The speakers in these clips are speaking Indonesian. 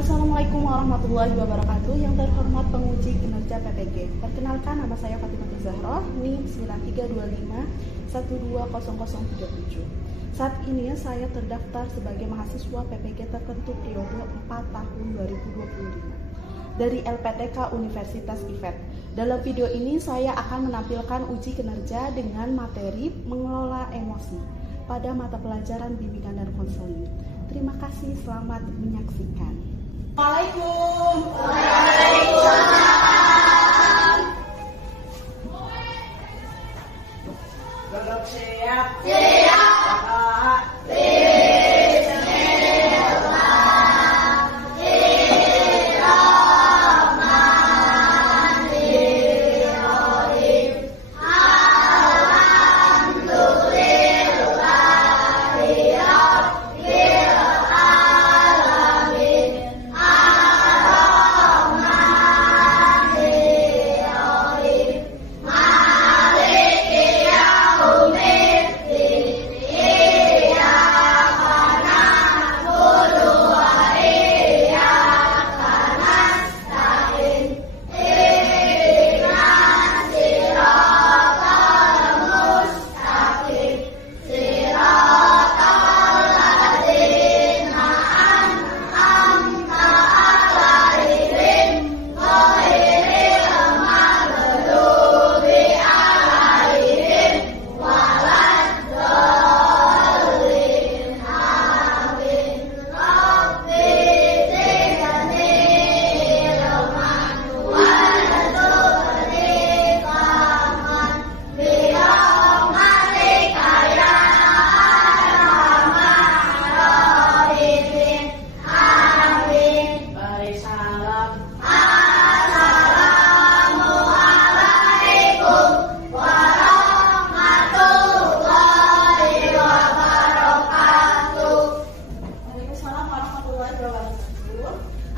Assalamualaikum warahmatullahi wabarakatuh. Yang terhormat penguji kinerja PPG. Perkenalkan, nama saya Fatimah Zahra, NIM 9325120037. Saat ini saya terdaftar sebagai mahasiswa PPG tertentu periode 4 tahun 2025 dari LPTK Universitas IFET. Dalam video ini saya akan menampilkan uji kinerja dengan materi mengelola emosi pada mata pelajaran bimbingan dan konseling. Terima kasih, selamat menyaksikan. Assalamualaikum. Waalaikumsalam. Duduk siap. Siap. Kakak.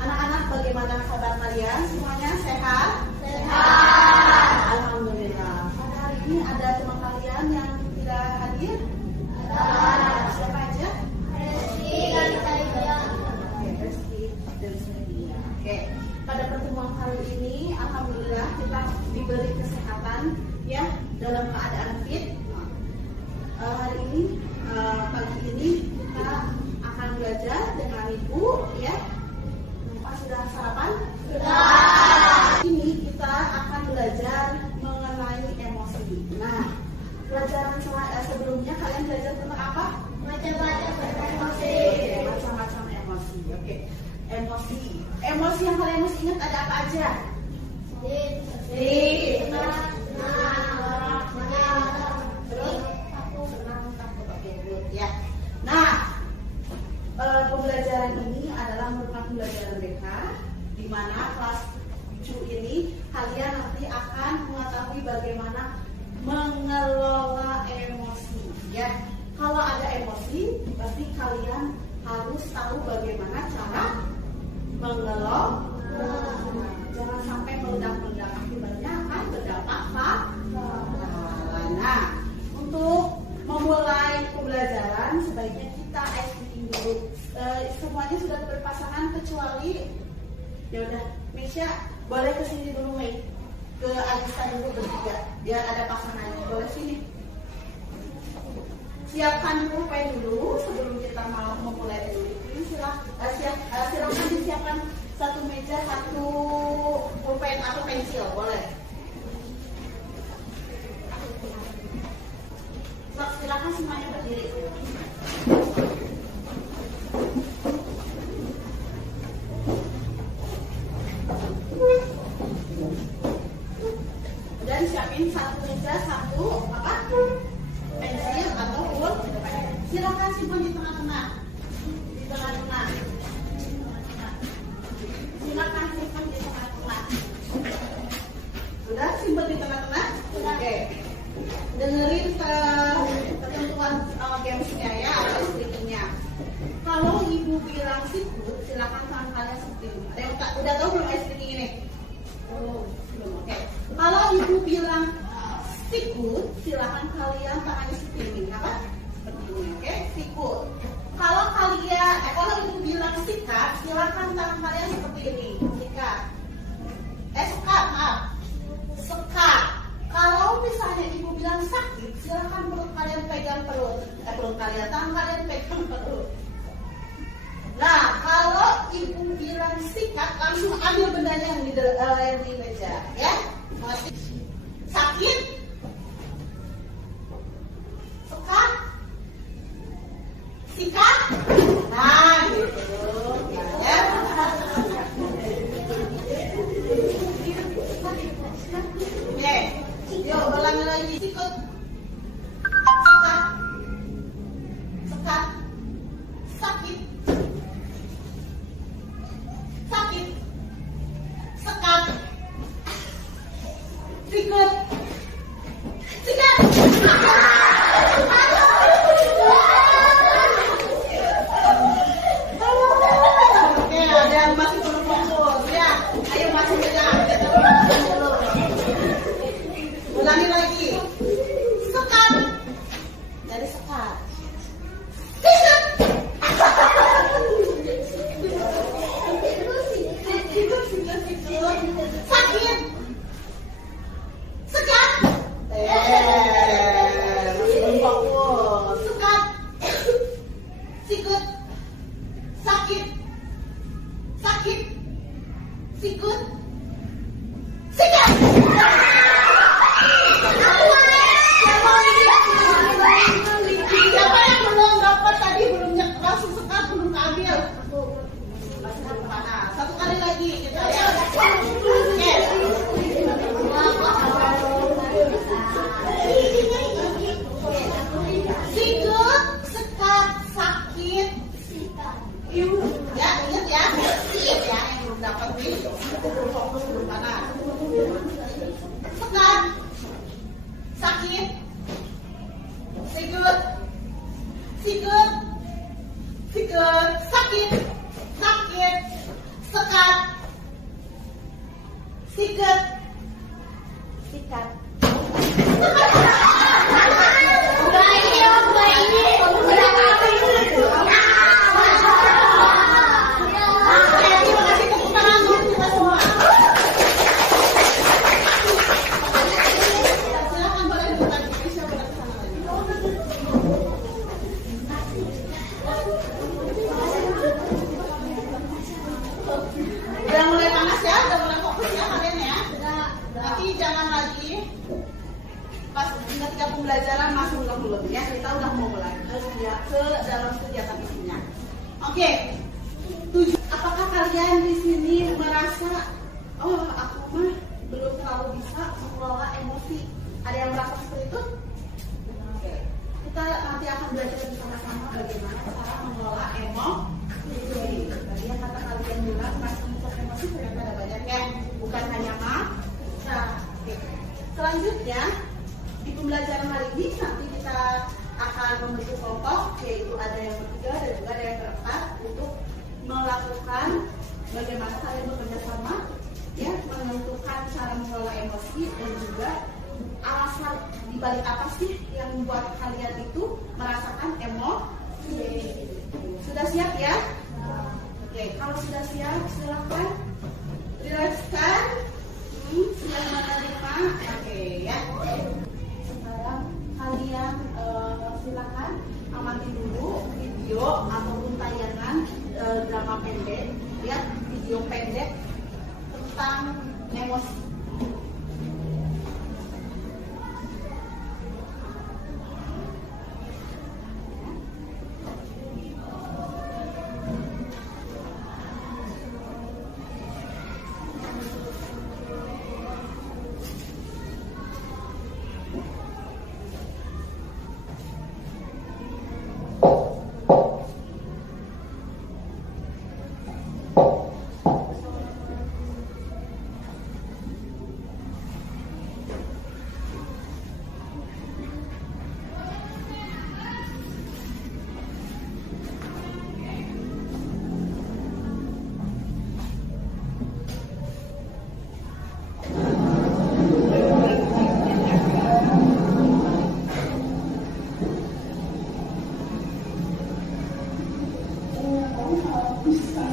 Anak-anak, bagaimana kabar kalian? Semuanya sehat? Sehat. Alhamdulillah. Pada hari ini ada teman kalian yang tidak hadir? Siapa aja? Reski dan Saida. Oke, Reski dan Saida. Oke. Pada pertemuan kali ini, alhamdulillah kita diberi kesehatan ya, dalam keadaan fit. Hari ini pagi ini kita akan belajar dengan Ibu ya. Pak sudah sarapan? Sudah. Ini kita akan belajar mengenai emosi. Nah, pelajaran sebelumnya kalian belajar tentang apa? Macam-macam emosi. Oke, macam-macam emosi. Oke. Emosi yang kalian mesti ingat ada apa aja? Sedih. Terus senang, takut. Oke, good ya. Nah, pembelajaran ini adalah merupakan pembelajaran BK, di mana kelas 7 ini kalian nanti akan mengetahui bagaimana mengelola emosi ya. Kalau ada emosi, pasti kalian harus tahu bagaimana cara mengelola. Jangan sampai meledak-meledak, akibatnya akan berdampak fatal. Nah, untuk memulai pembelajaran sebaiknya kita ice breaking dulu. Semuanya sudah berpasangan kecuali ya udah, Misha boleh kesini dulu, Mei, ke Agista dulu bertiga biar ada pasangannya. Boleh sini. Siapkan pulpen dulu sebelum kita mau memulai diskusi. Silakan disiapkan satu meja, satu pulpen atau pensil, boleh. Silakan semuanya berdiri. Dan siapin satu meja, satu pensil atau pulpen. Silakan simpan di tengah-tengah. Di tengah-tengah. Silakan simpan di tengah-tengah. Sudah simpan di tengah-tengah? Oke. Dengerin ketentuan gamesnya ya, atau strikingnya. Kalau ibu bilang sikut, silakan tangan kalian seperti ini. Ada yang udah tahu belum striking ini? Belum. Oke. Kalau ibu bilang sikut, silakan kalian tangannya seperti ini. Apa? Seperti ini. Oke, sikut. Kalau ibu bilang sikat, silakan Gerakan tangan kalian seperti ini, sikat. Sekat, maaf. Sekat. Kalau misalnya ibu bilang sakit, silakan perut kalian pegang perut. Perut kalian, tangan kalian pegang perut. Nah, kalau ibu bilang sikat, langsung ambil bendanya yang di meja, ya. Sakit, sekat, sikat. Nah, gitu. Ya. Oke, yuk ulangi lagi. Sikut, sekat, sekat, sakit, sakit, sekat, sikut, sikat. Oke, ada yang masih belum fokus ya. Ayo masih pegang. Ulangi lagi. Sekat. Dari sekat. Sikut. Sakit. Sekat. Masih belum fokus. Sekat. Sikut. Sakit. Sakit. Sikut. Sikat. Siapa yang belum dapat tadi, belum langsung sekat, belum keambil? Satu kali lagi kita ya. Oke. Sikut, sekat, sakit. Ya, ingat ya. Ingat ya yang belum dapat nih. Belum fokus, belum panas. Sekat, sakit, sikut, sikut, sikut, sakit, sakit, sekat, sikut, sikat. Terima kasih tepuk tangan untuk kita semua. Silakan boleh buka diri, siapa yang kesana lagi. Udah mulai panas ya, udah mulai fokus ya kalian ya. Nanti jangan lagi pas ketika pembelajaran masuk belum ya, kita udah mau mulai ke dalam kegiatan isinya. Oke. Apakah kalian di sini merasa, oh aku mah belum terlalu bisa mengelola emosi? Ada yang merasa seperti itu? Oke. Kita nanti akan belajar bersama-sama bagaimana cara mengelola emosi. Tadi yang kata kalian bilang masih emosi ternyata ada banyaknya, bukan hanya marah. Oke. Selanjutnya di pembelajaran hari ini nanti kita akan membentuk kelompok, yaitu ada yang bertiga dan juga ada yang berempat untuk melakukan bagaimana kalian bekerja sama, ya, menentukan cara mengelola emosi dan juga alasan dibalik apa sih yang membuat kalian itu merasakan emosi. Sudah siap ya? Oke, kalau sudah siap silakan rilekskan. Sudah menerima? Oke ya. Sekarang kalian silakan amati dulu video ataupun tayangan drama pendek, ya, video pendek tentang emosi.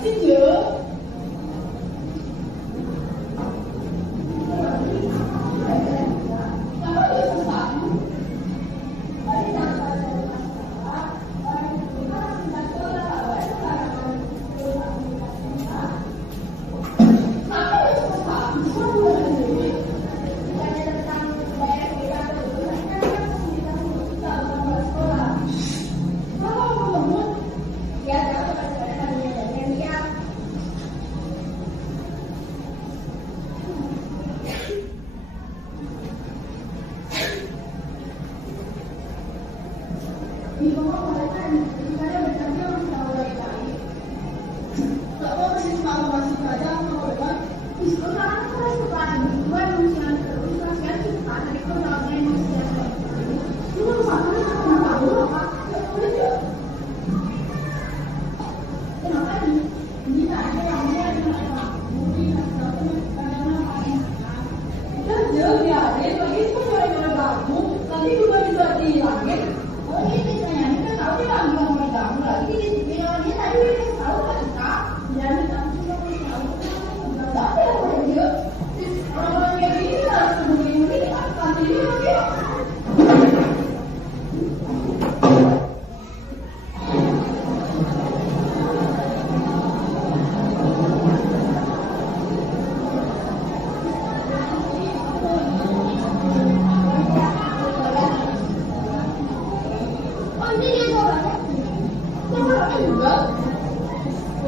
Xin nhớ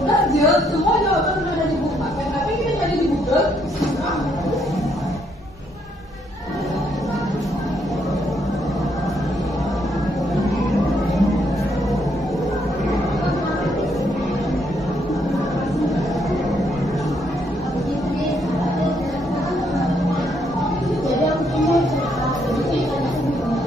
Udah, Jel, semua jawaban udah ada di buku paket. Tapi kita cari di Google. Jadi aku mau cerita sedikit tentang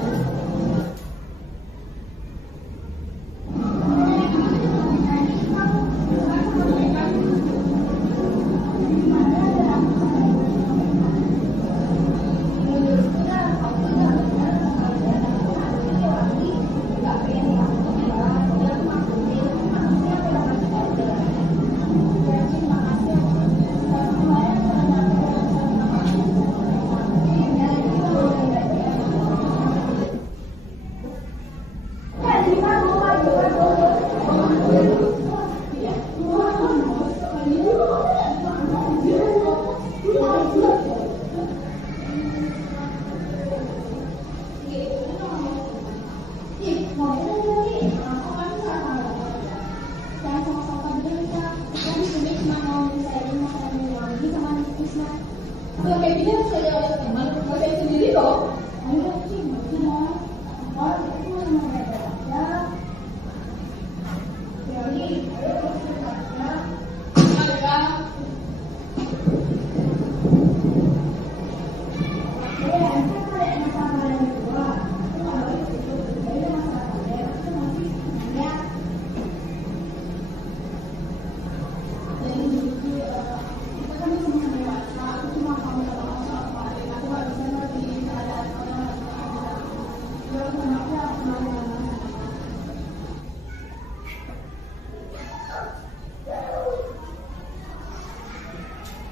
Kalau kayak gini harus saya oleh teman, nggak saya sendiri loh.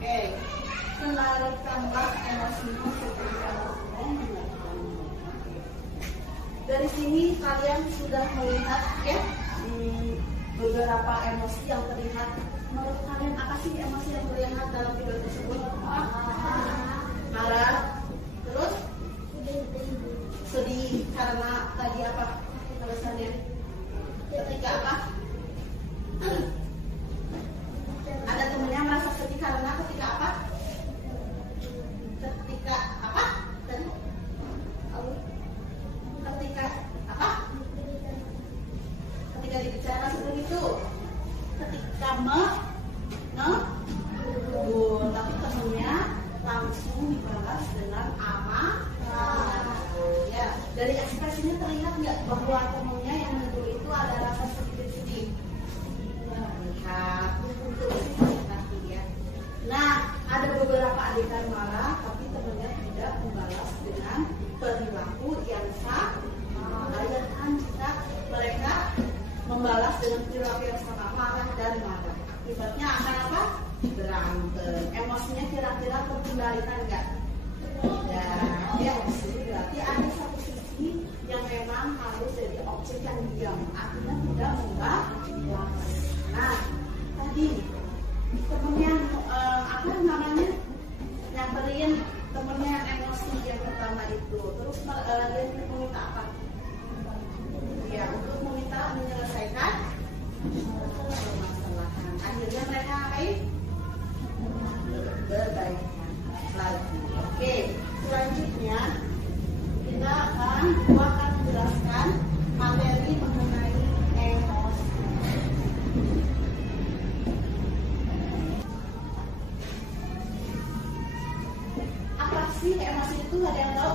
Oke, kendalikanlah emosimu ketika emosimu. Dari sini kalian sudah melihat ya beberapa emosi yang terlihat. Menurut kalian apa sih emosi yang terlihat dalam video tersebut? Marah, terus sedih karena tadi apa alasannya? Ketika apa? Ada temennya merasa sedih karena ketika apa? Ketika apa? Ketika apa? Ketika dibicarakan seperti itu. Ketika tapi temennya langsung dibalas dengan amarah. Ya, dari ekspresinya terlihat nggak bahwa temennya yang menegur itu ada rasa sedih-sedih. Lihat. Nah, ada beberapa adegan marah, tapi temannya tidak membalas dengan perilaku yang sama. Bayangkan jika mereka membalas dengan perilaku yang sama, marah dan marah. Akibatnya akan apa? Berantem. Emosinya kira-kira terkendalikan nggak? Ya, berarti ada satu sisi yang memang harus jadi objek yang diam, artinya tidak membalas. Nah, tadi temennya apa namanya nyamperin temennya emosi yang pertama itu, terus dia meminta apa? Ya, untuk meminta menyelesaikan permasalahan. Akhirnya mereka ngapain? Berbaikan lagi. Oke, selanjutnya kita akan menjelaskan materi mengenai emosi. Apa sih emosi itu? Ada yang tahu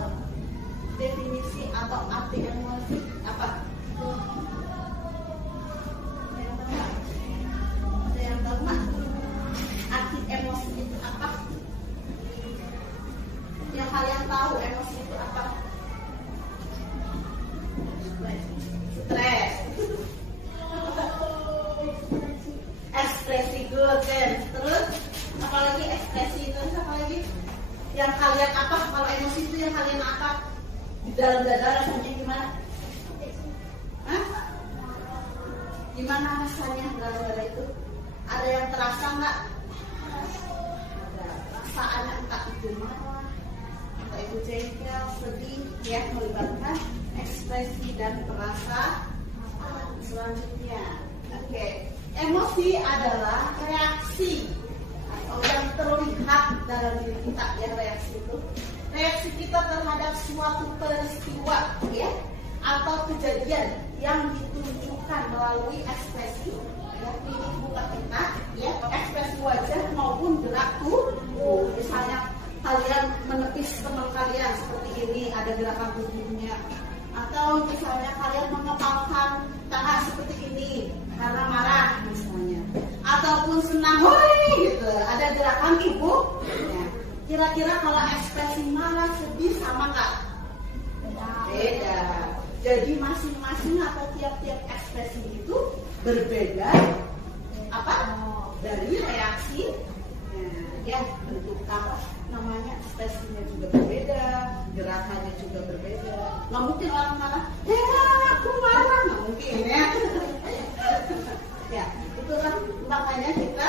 definisi atau arti emosi apa? Ada yang tahu nggak? Arti emosi itu apa? Yang kalian tahu emosi itu apa? Stres. Ekspresi good kan. Terus apalagi ekspresi itu apalagi? Yang kalian apa? Kalau emosi itu yang kalian apa? Di dalam dada rasanya gimana? Hah? Gimana rasanya dalam dada itu? Ada yang terasa nggak? Ada perasaannya, entah itu marah, entah itu jengkel, sedih, ya, melibatkan ekspresi dan perasaan. Selanjutnya emosi adalah reaksi atau yang terlihat dalam diri kita, ya. Reaksi itu reaksi kita terhadap suatu peristiwa, ya, atau kejadian yang ditunjukkan melalui ekspresi, ya, mimik muka kita, ya, ekspresi wajah maupun gerak tubuh. Misalnya kalian menepis teman kalian seperti ini, ada gerakan tubuhnya. Atau misalnya kalian mengepalkan tangan seperti ini karena marah misalnya. Ataupun senang, woi, gitu, ada gerakan tubuhnya. Kira-kira kalau ekspresi marah, sedih sama nggak? Beda. Jadi masing-masing atau tiap-tiap ekspresi itu berbeda apa? Dari reaksi. Nah, ya, bentuk apa namanya, ekspresinya juga berbeda, gerakannya juga berbeda. Nggak mungkin orang marah, aku marah, nggak mungkin, ya. Ya, itulah makanya kita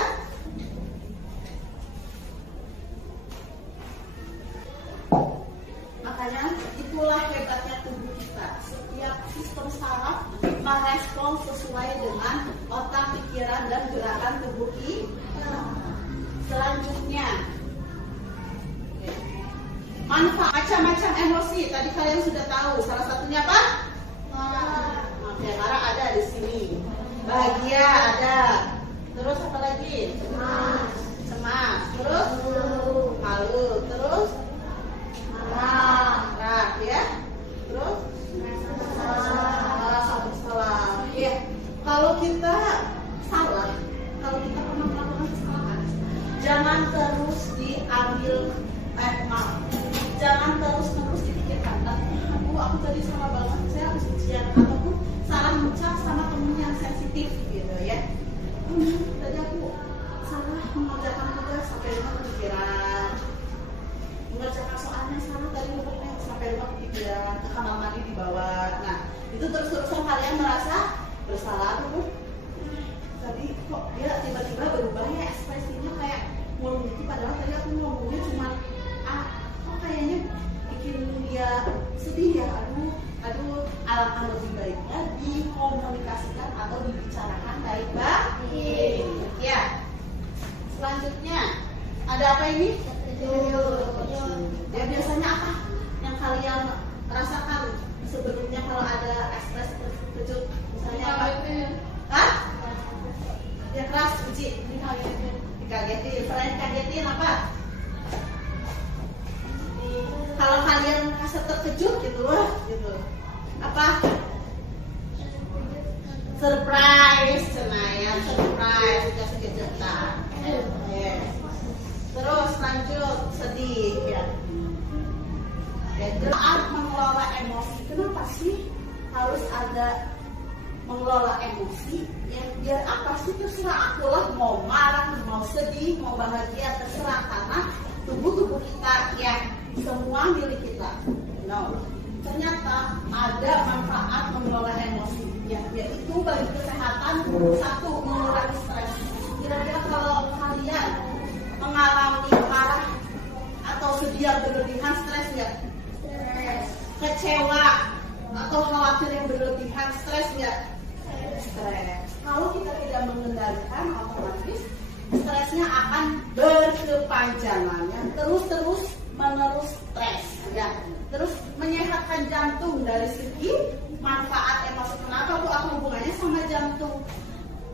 itulah hebatnya tubuh kita. Setiap sistem saraf merespons sesuai dengan otak, pikiran, dan gerakan tubuh kita. Selanjutnya, manfaat macam-macam emosi. Tadi kalian sudah tahu. Salah satunya apa? Marah. Marah ada di sini. Bahagia ada. Terus apa lagi? Cemas. Terus malu. Terus marah, ya. Terus merasa bersalah. Ya. Kalau kita salah, kalau kita pernah melakukan kesalahan, jangan terus diambil maaf. Jangan terus dipikirkan. Aduh, aku tadi salah banget, saya harus ujian, ataupun salah mengucap sama temen yang sensitif, gitu, ya. Tadi aku salah mengerjakan tugas sampai rumah kepikiran. Mengerjakan soalnya salah tadi sampai rumah kepikiran, ke kamar mandi dibawa. Nah, itu terus-terusan kalian merasa bersalah tuh. Tadi kok dia tiba-tiba berubah, ya, ekspresinya kayak ngomong gitu, padahal tadi aku ngomongnya cuma kok kayaknya bikin dia sedih, ya. Aduh, alangkah lebih baiknya dikomunikasikan atau dibicarakan baik-baik, ya. Selanjutnya ada apa ini? Ya, biasanya apa yang kalian rasakan sebelumnya kalau ada ekspresi terkejut? Misalnya apa? Hah? Ya, keras, uji. Dikagetin. Selain kagetin apa? Kalau kalian merasa terkejut gitu, gitu. Apa? Surprise, cenaya, surprise, dikasih kejutan. Yes. Terus lanjut, sedih, ya. Saat mengelola emosi, kenapa sih harus ada mengelola emosi? Ya, biar apa sih, terserah aku lah, mau marah, mau sedih, mau bahagia, terserah, karena tubuh kita, ya, semua milik kita. No. Ternyata ada manfaat mengelola emosi, ya, yaitu bagi kesehatan. Satu, mengurangi stres. Kira-kira kalau kalian mengalami marah atau sedih yang berlebihan, stres nggak? Kecewa atau khawatir yang berlebihan, stres nggak? Stres. Kalau kita tidak mengendalikan, otomatis stresnya akan berkepanjangan, ya. Terus menerus stres, ya. Terus menyehatkan jantung dari segi manfaat emosi. Kenapa aku hubungannya sama jantung?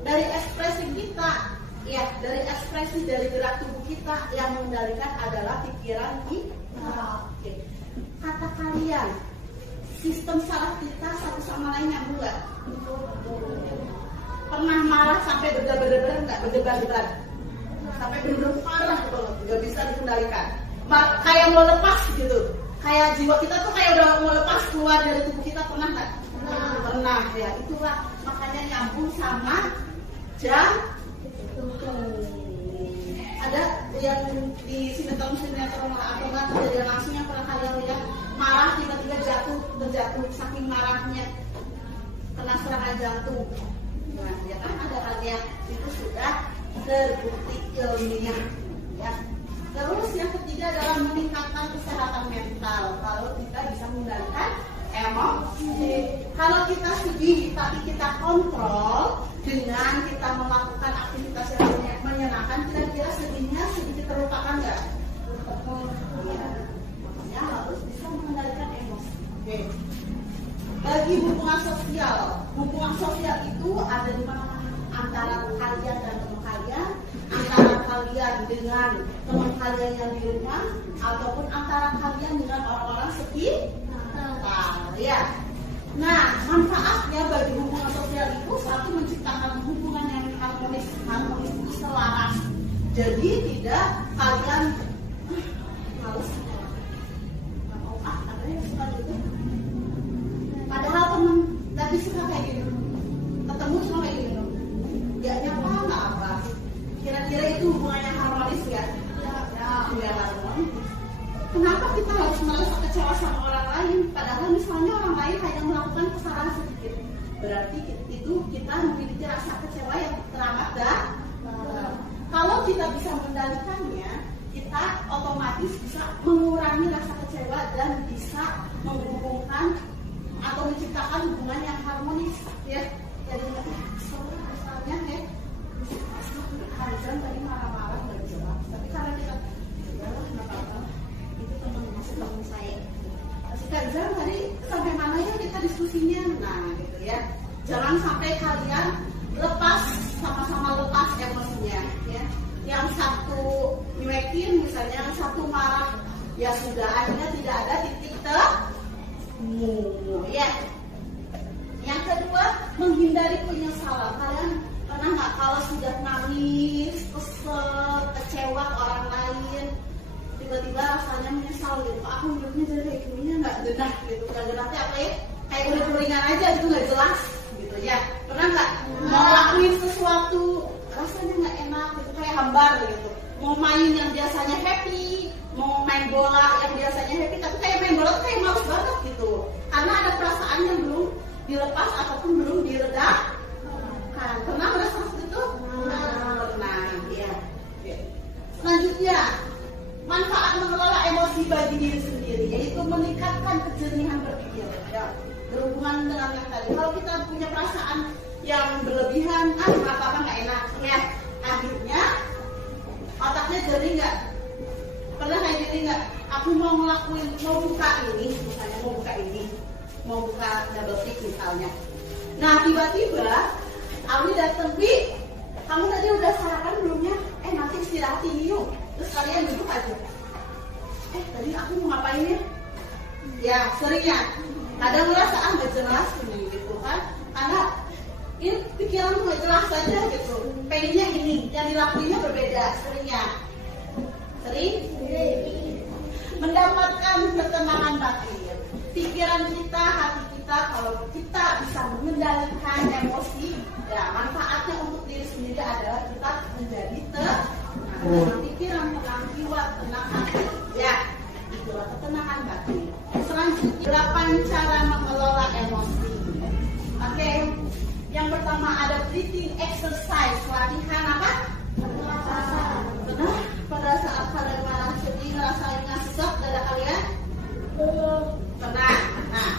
Dari ekspresi kita, ya, dari ekspresi, dari gerak tubuh kita, yang mengendalikan adalah pikiran kita. Oke. Kata kalian, sistem saraf kita satu sama lain nyambung nggak? Pernah marah sampai berdebar-debar nggak? Berdebar-debar sampai benar-benar parah, nggak bisa dikendalikan. Kayak mau lepas gitu. Kayak jiwa kita tuh kayak udah mau lepas keluar dari tubuh kita, pernah nggak? Pernah, ya. Itulah makanya nyambung sama jantung. Ada yang di sinetron atau nggak kejadian langsung yang pernah kalian lihat, marah tiba-tiba terjatuh saking marahnya kena serangan jantung. Nah, ya kan, ada halnya itu sudah terbukti ilmiah, ya. Terus yang ketiga adalah meningkatkan kesehatan mental. Kalau kita bisa mengendalikan emosi. Kalau kita sedih tapi kita kontrol dengan kita melakukan Oke. Bagi hubungan sosial itu ada di mana? Antara kalian dan teman kalian, antara kalian dengan teman kalian yang di rumah, ataupun antara kalian dengan orang-orang sekitar, ya. Nah, manfaatnya bagi hubungan sosial itu satu, menciptakan hubungan yang harmonis itu selaras. Jadi tidak kalian males, ada yang suka gitu. Padahal teman lagi suka kayak gini, ketemu cuma kayak gini. Ya apa? Kira-kira itu hubungan yang harmonis ya? Ya, harmonis. Kenapa kita harus merasa kecewa sama orang lain? Padahal misalnya orang lain hanya melakukan kesalahan sedikit. Berarti itu kita memiliki rasa kecewa yang teramat dalam. Kalau kita bisa mengendalikannya, kita otomatis bisa mengurangi rasa kecewa dan bisa menghubungkan atau menciptakan hubungan yang harmonis, ya. Jadi misalnya ya, Kanzan tadi marah-marah nggak jelas, tapi karena kita udahlah nggak apa-apa, itu teman saya. Si Kanzan tadi sampai mana ya kita diskusinya, nah gitu ya. Jangan sampai kalian sama-sama lepas emosinya, ya. Yang satu nyuekin misalnya, yang satu marah, ya sudah akhirnya tidak ada titik temu, ya. Yang kedua, menghindari penyesalan. Kalian pernah nggak kalau sudah nangis, kesel, kecewa ke orang lain, tiba-tiba rasanya menyesal gitu? Aku hidupnya jadi kayak gini nggak genah gitu. Nggak genahnya apa ya? Kayak udah keringan aja gitu, nggak jelas gitu ya. Pernah nggak mau lakuin sesuatu rasanya nggak enak gitu, kayak hambar gitu. Mau main yang biasanya happy, mau main bola yang biasanya happy, tapi kayak main bola tuh kayak males banget gitu. Karena ada perasaan yang belum dilepas ataupun belum diredakan. Pernah merasa seperti itu? Pernah, ya. Selanjutnya, manfaat mengelola emosi bagi diri sendiri, yaitu meningkatkan kejernihan berpikir. Ya, berhubungan dengan yang tadi. Kalau kita punya perasaan yang berlebihan, apa-apa nggak enak, ya. Akhirnya otaknya jernih nggak? Pernah kayak gini nggak? Aku mau buka ini, misalnya mau buka double tick misalnya. Nah tiba-tiba Awi datang, Wi, kamu tadi udah sarapan belumnya? Nanti istirahat ini yuk. Terus kalian duduk aja. Tadi aku mau ngapain ya? Ya seringnya kadang merasa nggak jelas ini gitu kan? Karena ini pikiran nggak jelas saja gitu. Pengennya ini, yang dilakukannya berbeda seringnya. Sering? Mendapatkan ketenangan batin. Pikiran kita, hati kita, kalau kita bisa mengendalikan emosi, ya manfaatnya untuk diri sendiri adalah kita menjadi tenang pikiran, tenang jiwa, tenang hati, ya itulah ketenangan batin. Selanjutnya 8 cara mengelola emosi. Oke, yang pertama ada breathing exercise, latihan apa? Benar? Pada saat kalian marah sedih, ngerasainnya sesak dada kalian? Pernah. Nah,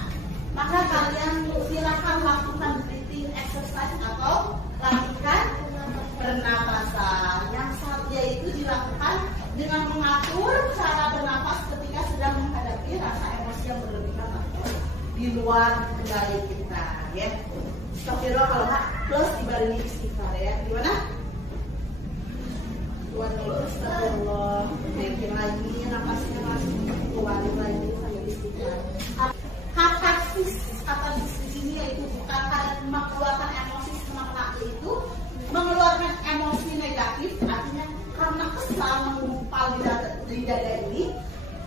maka kalian silakan lakukan breathing exercise atau latihan pernapasan. Yang saatnya itu dilakukan dengan mengatur cara bernafas ketika sedang menghadapi rasa emosi yang berlebihan atau di luar kendali kita, ya. Astagfirullah kalau nggak plus dibarengi istighfar, ya. Gimana? Buat dulu, astagfirullah. Naikin lagi napasnya, masuk keluarin lagi sambil istighfar. Kata di sini yaitu bukan kalian mengeluarkan emosi semata itu mengeluarkan emosi negatif, artinya karena kesal menggumpal di dada ini,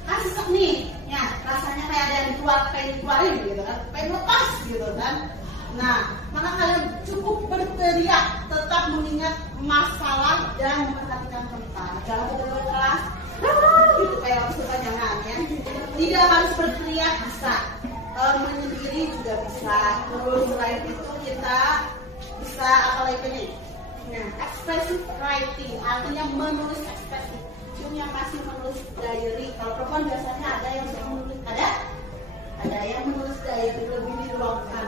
kan sesek nih, ya rasanya kayak ada yang pengen dikeluarin gitu kan, pengen lepas gitu kan. Nah, maka kalian cukup berteriak, tetap mengingat masalah dan memperhatikan tempat. Jangan betul-betul keras, gitu kayak suka jangan ya. Tidak harus berteriak, bisa menyendiri juga bisa. Terus selain itu kita bisa apa lagi nih? Nah, expressive writing artinya menulis ekspresif. Yang masih menulis diary. Kalau perempuan biasanya ada yang suka menulis, ada yang menulis diary lebih diluangkan.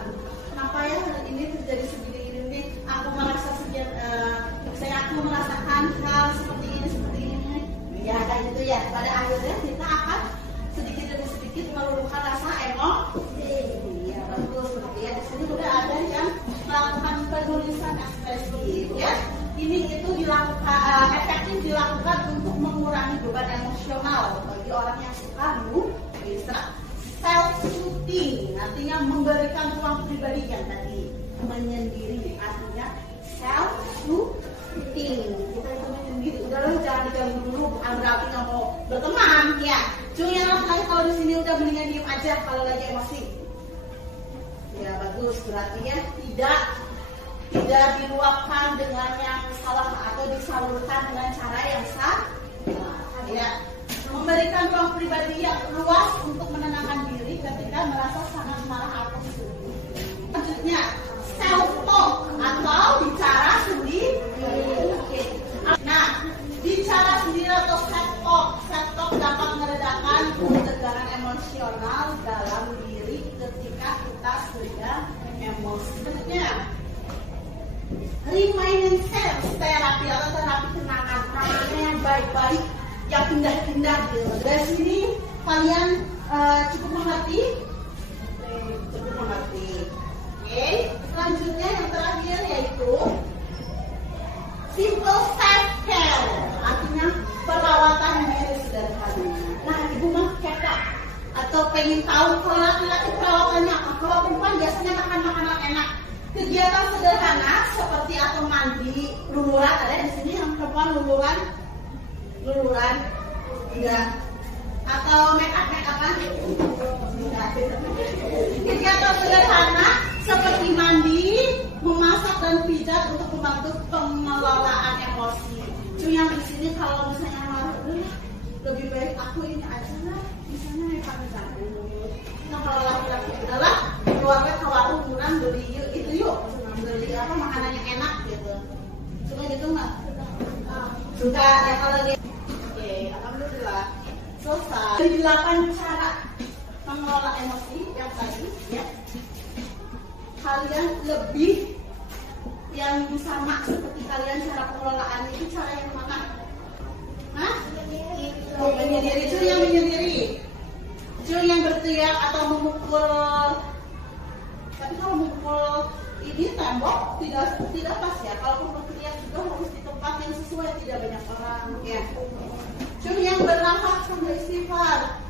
Kenapa ya ini terjadi segini ini? Aku merasa aku merasakan hal seperti ini. Ya kayak gitu ya. Pada akhirnya kita akan sedikit demi sedikit meluruhkan rasa emosi. ini itu efektif dilakukan untuk mengurangi beban emosional bagi orang yang suka bisa self-soothing, artinya memberikan ruang pribadi yang tadi menyendiri, artinya self-soothing, kita itu menyendiri. Udah lo jangan diganggu dulu, bukan berarti nggak mau berteman ya. Cuma yang lain kalau di sini udah mendingan diem aja kalau lagi emosi. Ya bagus, berarti ya tidak diluapkan dengan yang salah atau disalurkan dengan cara yang sah. Ya, memberikan ruang pribadi yang luas untuk menenangkan diri ketika merasa sangat marah atau sedih. Selanjutnya, self talk atau bicara sendiri. Oke. Nah, bicara sendiri atau self talk dapat meredakan ketegangan emosional dalam diri ketika kita sedang emosi. Selanjutnya, reminiscence terapi atau terapi kenangan, yang baik-baik, yang pindah-pindah gitu. Dari sini kalian cukup mengerti? Cukup mengerti. Oke. Selanjutnya yang terakhir yaitu simple self-care, artinya perawatan diri sederhana. Nah, ibu mah kepo atau pengen tahu kalau laki-laki perawatannya apa? Kalau perempuan biasanya makan makanan enak. Kegiatan sederhana seperti atau mandi, luluran, ada di sini yang perempuan luluran, enggak, atau make upan, kegiatan sederhana seperti mandi, memasak dan pijat untuk membantu pengelolaan emosi. Cuma yang di sini kalau misalnya marah, lebih baik aku ini aja lah, misalnya yang pakai jamu. Nah kalau laki-laki adalah keluarga ke warung kurang beli yuk beli apa makanan yang enak gitu. Suka gitu nggak? Suka ya kalau dia. Oke, alhamdulillah selesai. Dari 8 cara mengelola emosi yang tadi ya. Kalian lebih yang sama seperti kalian cara pengelolaan itu cara yang mana? Hah? Menyendiri, itu yang menyendiri. Cuma yang berteriak atau memukul, tapi kalau memukul ini tembok tidak pas ya. Kalau berteriak juga harus di tempat yang sesuai, tidak banyak orang ya. Cuma yang bernafas sambil istighfar,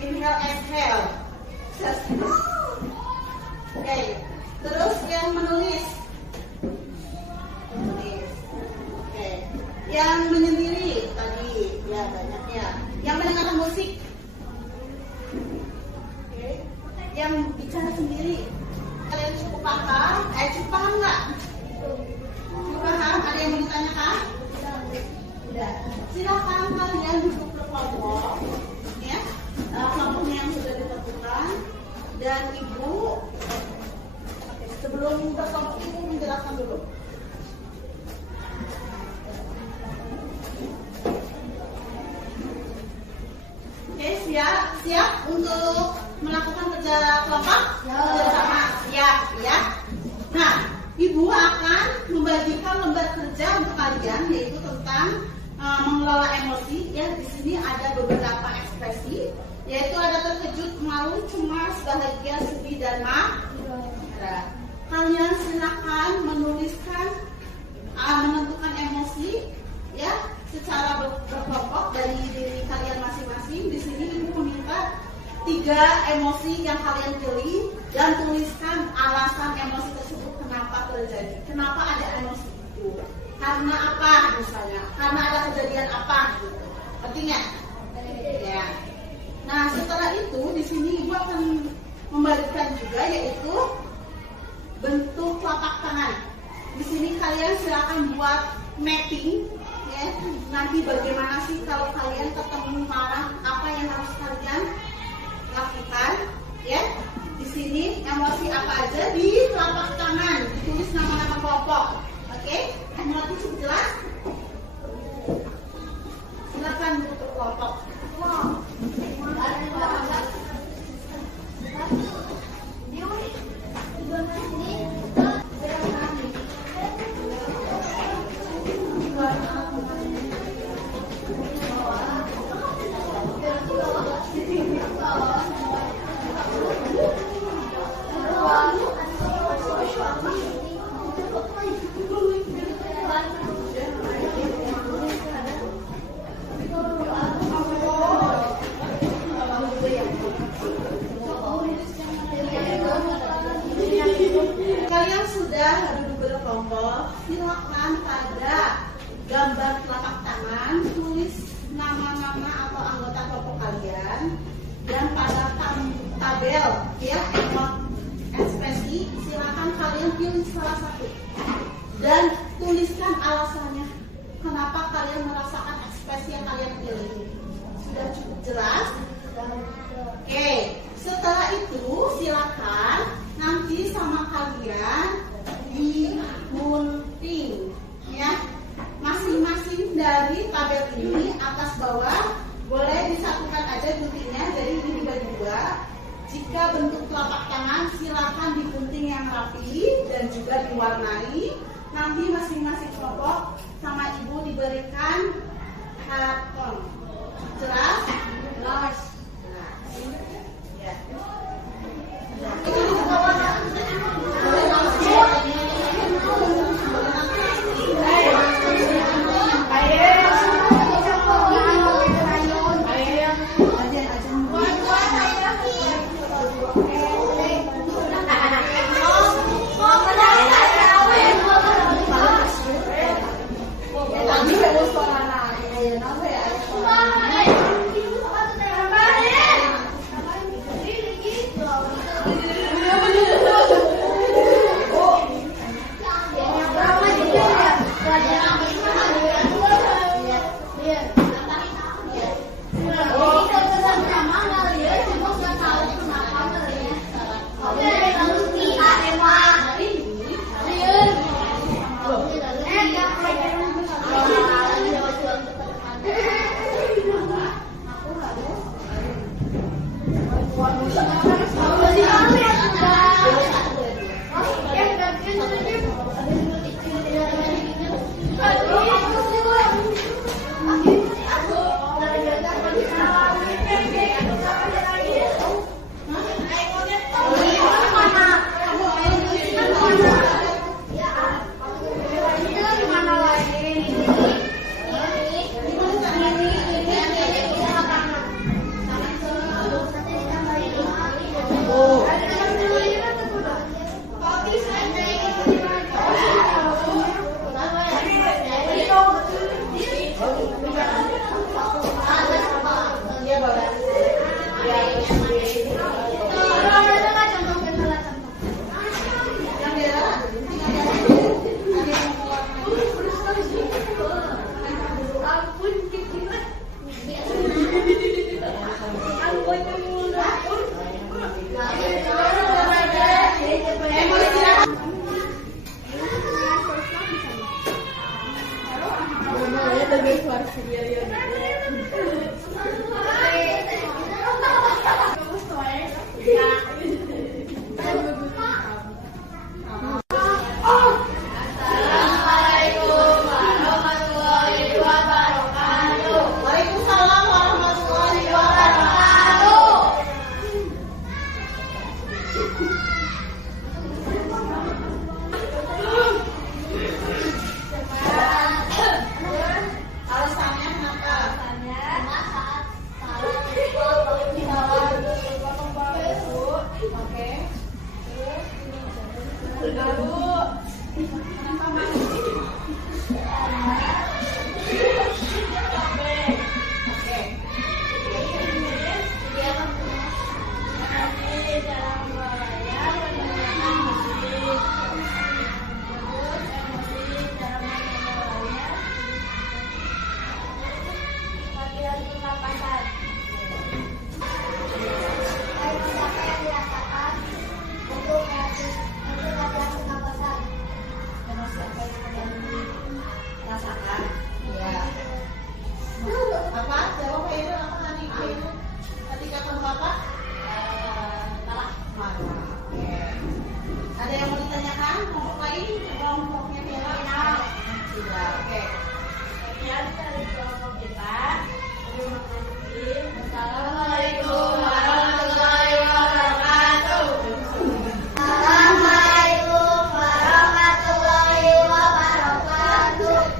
inhale exhale. Oke. Terus yang menulis, oke. Yang menyendiri tadi ya banyak ya. Yang mendengarkan musik. Yang bicara sendiri, kalian cukup paham? Cukup paham nggak? Cukup paham? Ada yang mau ditanyakan? Tidak. Silakan kalian duduk berkelompok, ya. Kelompoknya yang sudah ditentukan. Dan ibu, sebelum berkelompok ibu menjelaskan dulu. Oke, siap untuk melakukan kerja kelompok bersama, siap ya. Nah, ibu akan membagikan lembar kerja untuk kalian yaitu tentang mengelola emosi. Ya, di sini ada beberapa ekspresi, yaitu ada terkejut, malu, cemas, bahagia, sedih dan marah. Kalian silakan menuliskan menentukan emosi ya secara berkelompok dari diri kalian masing-masing. Di sini ibu meminta 3 emosi yang kalian pilih dan tuliskan alasan emosi tersebut kenapa terjadi. Kenapa ada emosi itu? Karena apa misalnya? Karena ada kejadian apa gitu. Artinya ya. Nah, setelah itu di sini ibu akan membagikan juga yaitu bentuk telapak tangan. Di sini kalian silakan buat mapping ya. Nanti bagaimana sih kalau kalian ketemu marah, apa yang harus kalian lakukan ya. Di sini emosi apa aja di telapak tangan, ditulis nama-nama kelompok. Oke, emosi cukup jelas. Silakan bentuk kelompok. Wow. silakan pada gambar telapak tangan tulis nama-nama atau anggota kelompok kalian, dan pada tabel ya ekspresi silakan kalian pilih salah satu dan tuliskan alasannya kenapa kalian merasakan ekspresi yang kalian pilih. Sudah cukup jelas? Oke, setelah itu silakan nanti sama kalian digunting ya. Masing-masing dari tabel ini atas bawah boleh disatukan aja guntingnya, jadi ini dibagi dua. Jika bentuk telapak tangan silakan digunting yang rapi dan juga diwarnai. Nanti masing-masing kelompok sama ibu diberikan karton. Jelas? Jelas. Ya. Itu juga warna. Boleh langsung.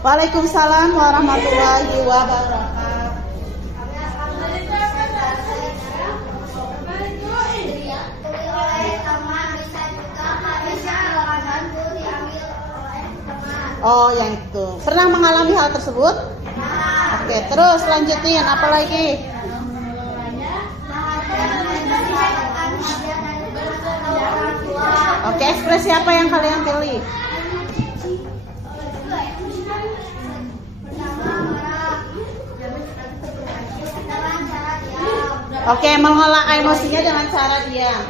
Waalaikumsalam warahmatullahi wabarakatuh. Oleh teman bisa juga bisa bantu diambil oleh teman. Oh, yang itu. Pernah mengalami hal tersebut? Oke, terus lanjutin. Apa lagi? Oke, ekspresi apa yang kalian pilih? Oke, mengelola emosinya dengan cara diam.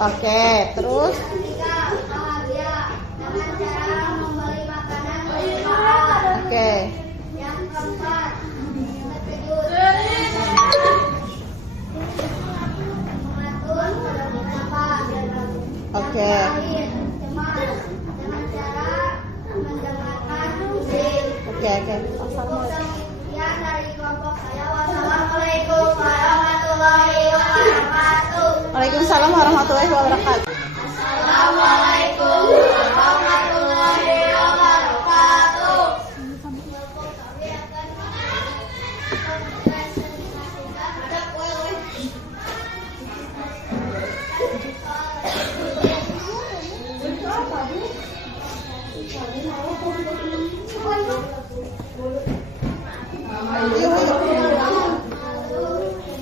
Oke, terus? Oke. Oke. Oke. Waalaikumsalam warahmatullahi wabarakatuh. Assalamualaikum warahmatullahi wabarakatuh.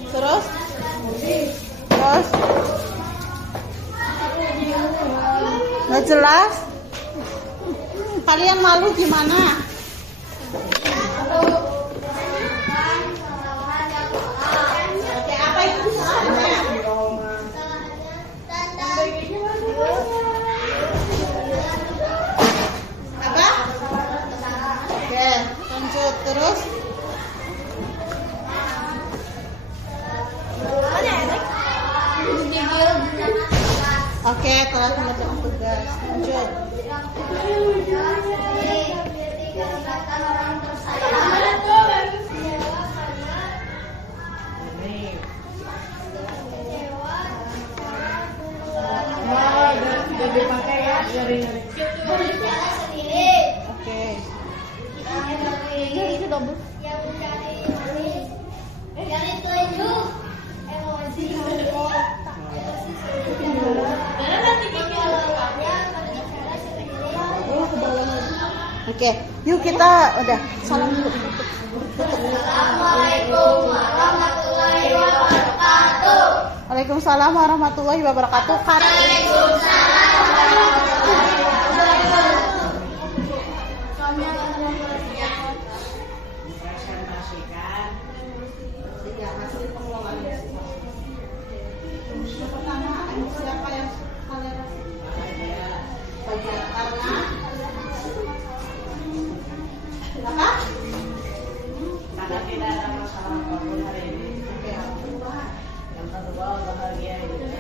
Terus? Nggak jelas? Kalian malu gimana? Oke, apa itu salahnya? Apa? Oke, lanjut terus. Oke, telah mengerjakan tugas. Lanjut. Oke. Ini double. Oke, yuk kita udah salam dulu. Assalamualaikum warahmatullahi wabarakatuh. Waalaikumsalam warahmatullahi wabarakatuh. Waalaikumsalam warahmatullahi wabarakatuh. Siapa yang kalian karena tidak ada masalah apapun hari ini. Yang kedua bahagia juga.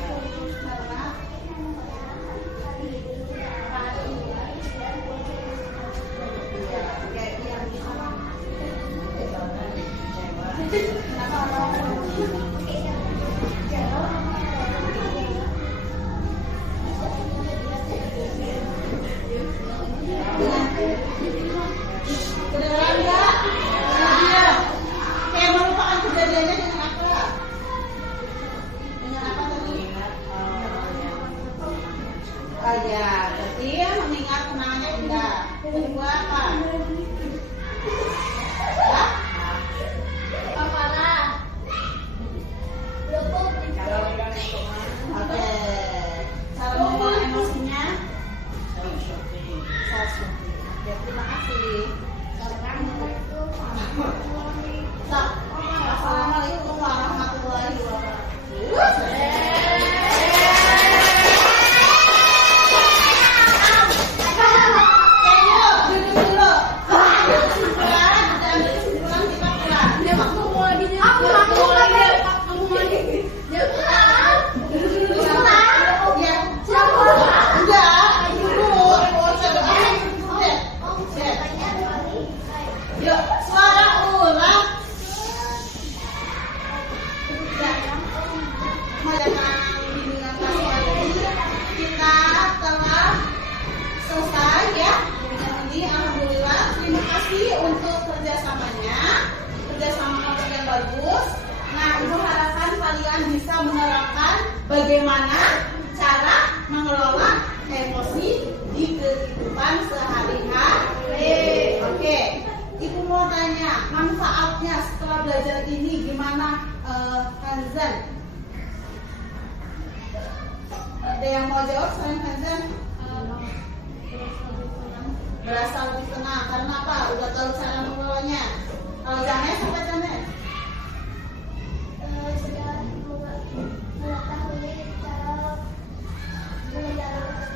Kedengeran nggak? Kayak melupakan kejadiannya dengan apa? Dengan apa tadi? Oh ya, berarti mengingat kenangannya indah. Kedua apa? Hah? Oke. Cara mengelola emosinya? Oke, terima kasih. Assalamualaikum warahmatullahi Yuk, suara ulang. Bimbingan kelas hari ini kita telah selesai ya. Ini alhamdulillah. Terima kasih untuk kerjasamanya. Kerjasama kalian yang bagus. Nah, Ibu harapkan kalian bisa menerapkan bagaimana cara mengelola emosi di kehidupan sehari-hari. Oke, Ibu mau tanya manfaatnya setelah belajar ini gimana, Hanzen? Ada yang mau jawab selain Hanzen? Berasa lebih tenang. Karena apa? Udah tahu cara mengelolanya. Kalau Janes, apa Janes? Sudah mengetahui cara mengendalikan.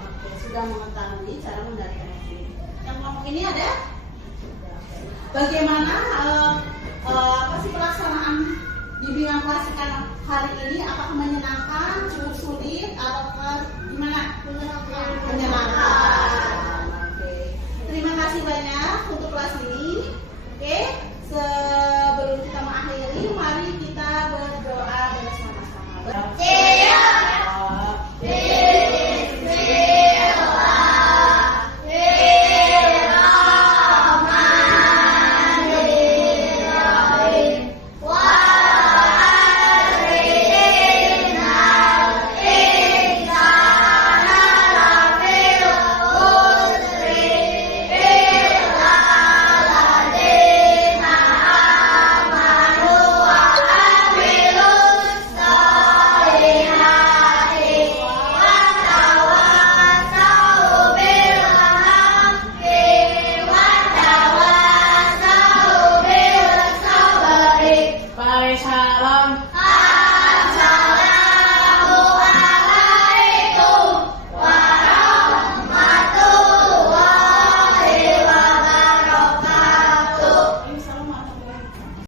Oke, sudah mengetahui cara mengendalikan emosi. Yang ngomong ini ada? Bagaimana apa sih pelaksanaan bimbingan klasik hari ini? Apakah menyenangkan, cukup sulit, ataukah